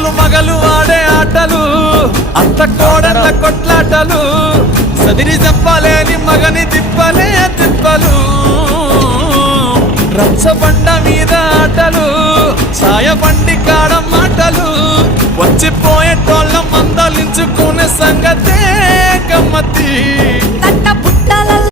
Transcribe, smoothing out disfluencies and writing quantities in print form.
అవ్వలు మగలు ఆడే ఆటలు అత్త కోడళ్ళ కొట్లాటలు సదిరి చెప్పలేని మగని తిప్పలే తిప్పలు రచ్చబండ మీద ఆటలు ఛాయ బండి కాడ